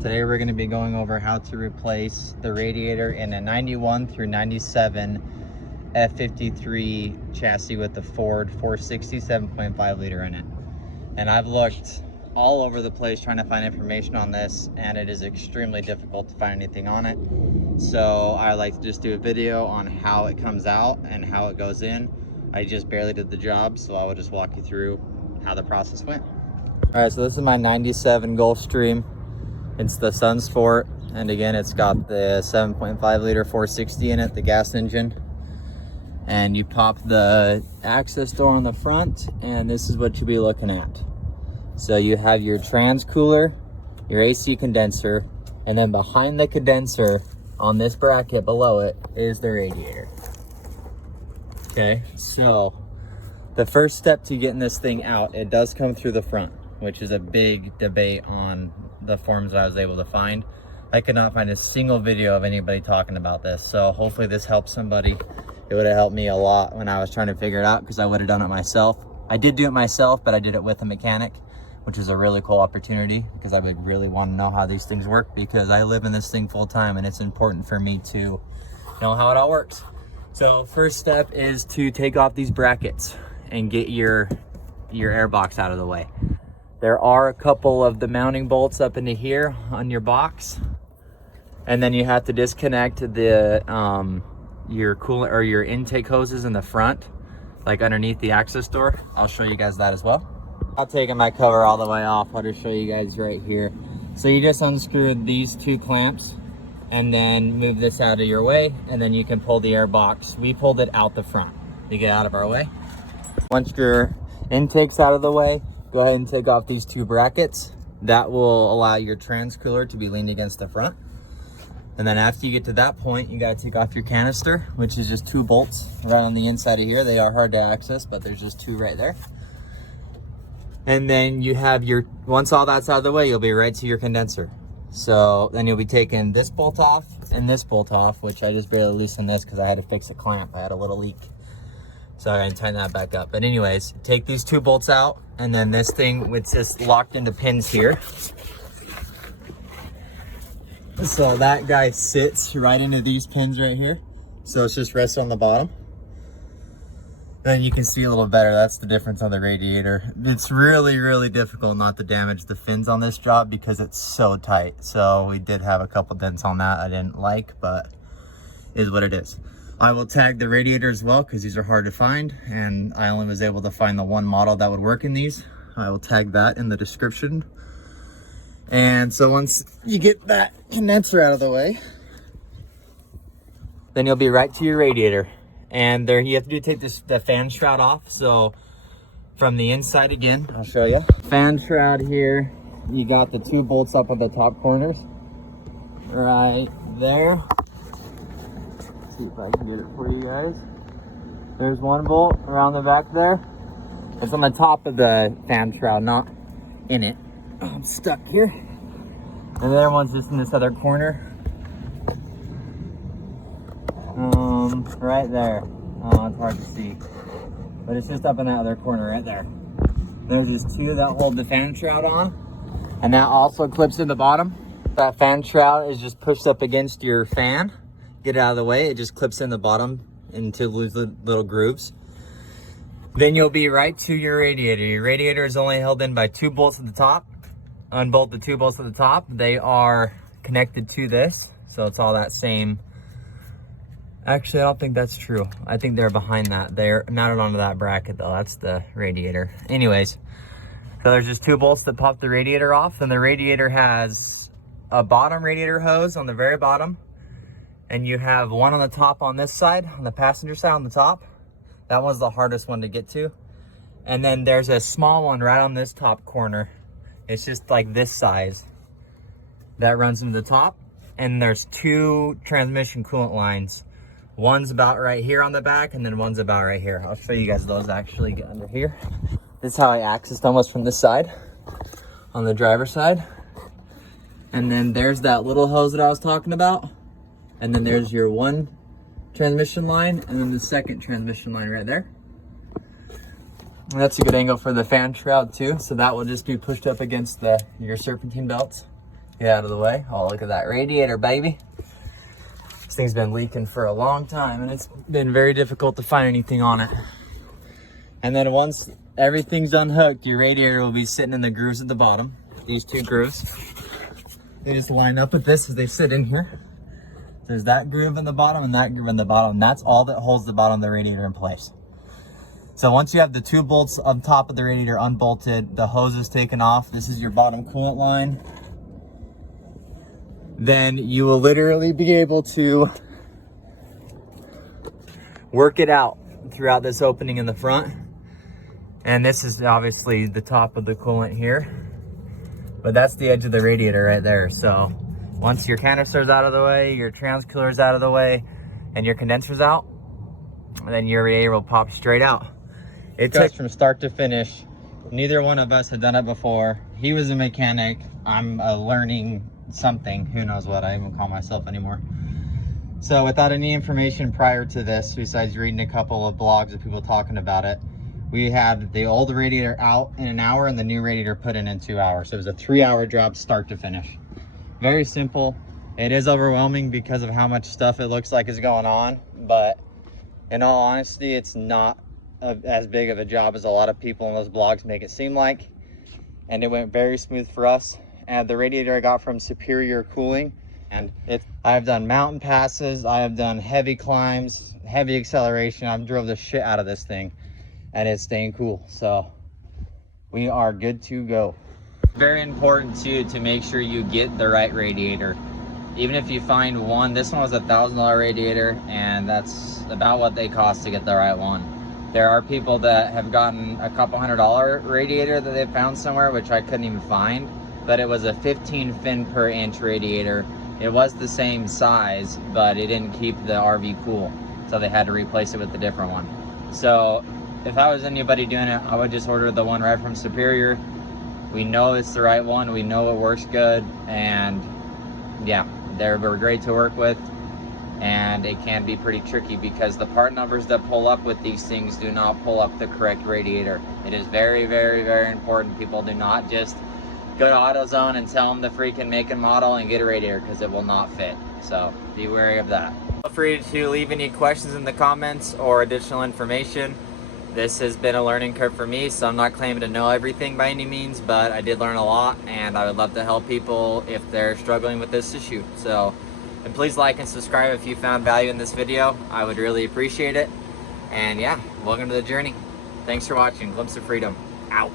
Today we're going to be going over how to replace the radiator in a 91 through 97 F53 chassis with the Ford 460 7.5 liter in it. And I've looked all over the place trying to find information on this, and it is extremely difficult to find anything on it. So I like to just do a video on how it comes out and how it goes in. I just barely did the job, so I will just walk you through how the process went. All right, so this is my 97 Gulfstream. It's the SunSport, and again, it's got the 7.5 liter 460 in it, the gas engine. And you pop the access door on the front, and this is what you'll be looking at. So you have your trans cooler, your AC condenser, and then behind the condenser on this bracket below it is the radiator. Okay, so the first step to getting this thing out, it does come through the front, which is a big debate on the forums I was able to find. I could not find a single video of anybody talking about this, so hopefully this helps somebody. It would have helped me a lot when I was trying to figure it out, because I would have done it myself. I did do it myself, but I did it with a mechanic, which is a really cool opportunity, because I would really want to know how these things work, because I live in this thing full time and it's important for me to know how it all works. So first step is to take off these brackets and get your air box out of the way. There are a couple of the mounting bolts up into here on your box, and then you have to disconnect the your coolant or your intake hoses in the front, like underneath the access door. I'll show you guys that as well. I've taken my cover all the way off. I'll just show you guys right here. So you just unscrewed these two clamps and then move this out of your way, and then you can pull the air box. We pulled it out the front to get out of our way. Once your intake's out of the way, go ahead and take off these two brackets. That will allow your trans cooler to be leaned against the front. And then after you get to that point, you got to take off your canister, which is just two bolts right on the inside of here. They are hard to access, but there's just two right there. And then you have your, once all that's out of the way, you'll be right to your condenser. So then you'll be taking this bolt off and this bolt off, which I just barely loosened this because I had to fix a clamp. I had a little leak. So I gotta tighten that back up. But anyways, take these two bolts out, and then this thing, it's just locked into pins here. So that guy sits right into these pins right here. So it's just resting on the bottom. Then you can see a little better. That's the difference on the radiator. It's really, really difficult not to damage the fins on this job because it's so tight. So we did have a couple dents on that I didn't like, but it is what it is. I will tag the radiator as well, because these are hard to find, and I only was able to find the one model that would work in these. I will tag that in the description. And so once you get that condenser out of the way, then you'll be right to your radiator. And there you have to take the fan shroud off. So from the inside again, I'll show you. Fan shroud here, you got the two bolts up on the top corners, right there. See if I can get it for you guys. There's one bolt around the back there. It's on the top of the fan shroud, not in it. I'm stuck here. And the other one's just in this other corner. Right there. Oh, it's hard to see. But it's just up in that other corner right there. There's just two that hold the fan shroud on. And that also clips in the bottom. That fan shroud is just pushed up against your fan. Get it out of the way, it just clips in the bottom into little grooves. Then you'll be right to your radiator. Your radiator is only held in by two bolts at the top. Unbolt the two bolts at the top. They are connected to this, so it's all that same. Actually, I don't think that's true. I think they're behind that. They're mounted onto that bracket though. That's the radiator. Anyways, so there's just two bolts that pop the radiator off, and the radiator has a bottom radiator hose on the very bottom. And you have one on the top on this side, on the passenger side on the top. That one's the hardest one to get to. And then there's a small one right on this top corner. It's just like this size. That runs into the top. And there's two transmission coolant lines. One's about right here on the back, and then one's about right here. I'll show you guys those actually get under here. This is how I accessed almost from this side, on the driver's side. And then there's that little hose that I was talking about. And then there's your one transmission line, and then the second transmission line right there. And that's a good angle for the fan shroud too. So that will just be pushed up against your serpentine belts. Get out of the way. Oh, look at that radiator, baby. This thing's been leaking for a long time, and it's been very difficult to find anything on it. And then once everything's unhooked, your radiator will be sitting in the grooves at the bottom. These two grooves. They just line up with this as they sit in here. There's that groove in the bottom and that groove in the bottom. That's all that holds the bottom of the radiator in place. So once you have the two bolts on top of the radiator unbolted, the hose is taken off, this is your bottom coolant line, then you will literally be able to work it out throughout this opening in the front. And this is obviously the top of the coolant here, but that's the edge of the radiator right there. So once your canister's out of the way, your transcooler's out of the way, and your condenser's out, then your radiator will pop straight out. It took from start to finish. Neither one of us had done it before. He was a mechanic. I'm a learning something. Who knows what I even call myself anymore. So without any information prior to this, besides reading a couple of blogs of people talking about it, we had the old radiator out in an hour and the new radiator put in 2 hours. So it was a 3-hour job start to finish. Very simple. It is overwhelming because of how much stuff it looks like is going on, but in all honesty, it's not as big of a job as a lot of people in those blogs make it seem like. And it went very smooth for us. And the radiator I got from Superior Cooling, and I've done mountain passes, I have done heavy climbs, heavy acceleration. I've drove the shit out of this thing, and it's staying cool. So we are good to go. Very important too to make sure you get the right radiator. Even if you find one, this one was a $1,000 radiator, and that's about what they cost to get the right one. There are people that have gotten a couple $100 radiator that they found somewhere, which I couldn't even find, but it was a 15 fin per inch radiator. It was the same size, but it didn't keep the RV cool, so they had to replace it with a different one. So if I was anybody doing it, I would just order the one right from Superior. We know it's the right one, we know it works good, and yeah, they're great to work with. And it can be pretty tricky because the part numbers that pull up with these things do not pull up the correct radiator. It is very, very, very important. People do not just go to AutoZone and tell them the freaking make and model and get a radiator, because it will not fit. So be wary of that. Feel free to leave any questions in the comments or additional information. This has been a learning curve for me, so I'm not claiming to know everything by any means, but I did learn a lot, and I would love to help people if they're struggling with this issue. So, and please like and subscribe if you found value in this video. I would really appreciate it. And yeah, welcome to the journey. Thanks for watching. Glimpse of Freedom. Out.